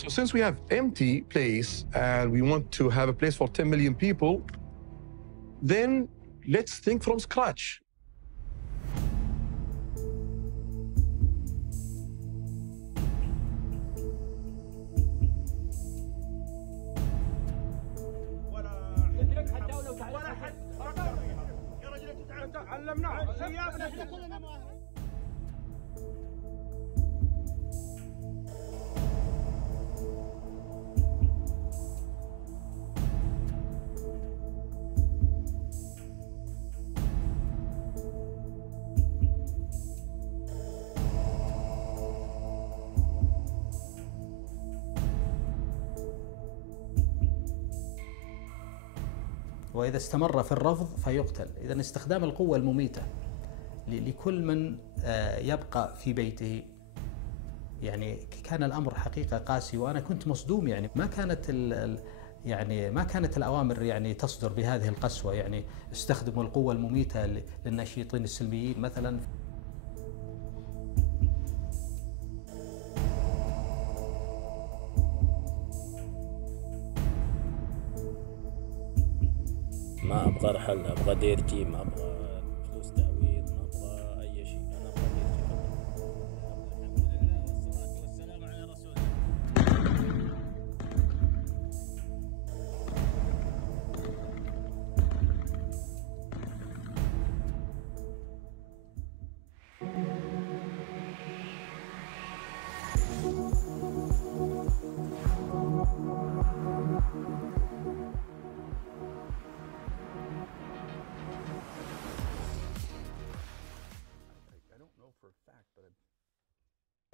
So since we have empty place and we want to have a place for 10 million people, then let's think from scratch. وإذا استمر في الرفض فيقتل. إذن استخدام القوة المميتة لكل من يبقى في بيته، يعني كان الأمر حقيقة قاسي، وأنا كنت مصدوم. يعني ما كانت الأوامر يعني تصدر بهذه القسوة. يعني استخدموا القوة المميتة للناشطين السلميين مثلا. ما أبغى رحل، أبغى ديرتي، ما أبغى فلوس تعويض، ما أبغى أي شيء، أنا أبغى ديرتي فقط. الحمد لله والصلاة والسلام على رسول الله.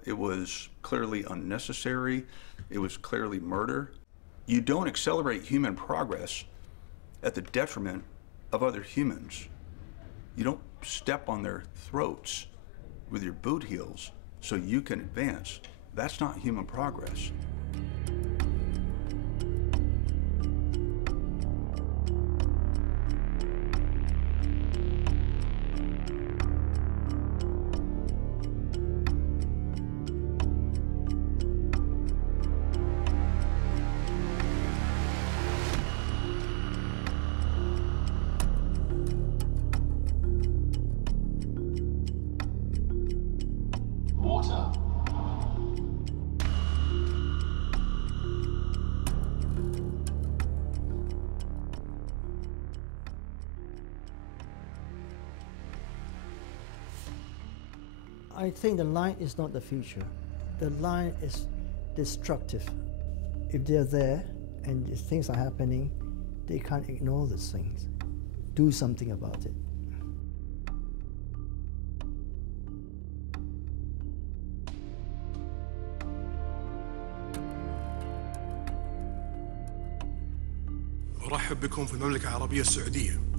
It was clearly unnecessary. It was clearly murder. You don't accelerate human progress at the detriment of other humans. You don't step on their throats with your boot heels so you can advance. That's not human progress. I think the line is not the future. The line is destructive. If they're there and if things are happening, they can't ignore these things. Do something about it. أرحب بكم في المملكة العربية السعودية.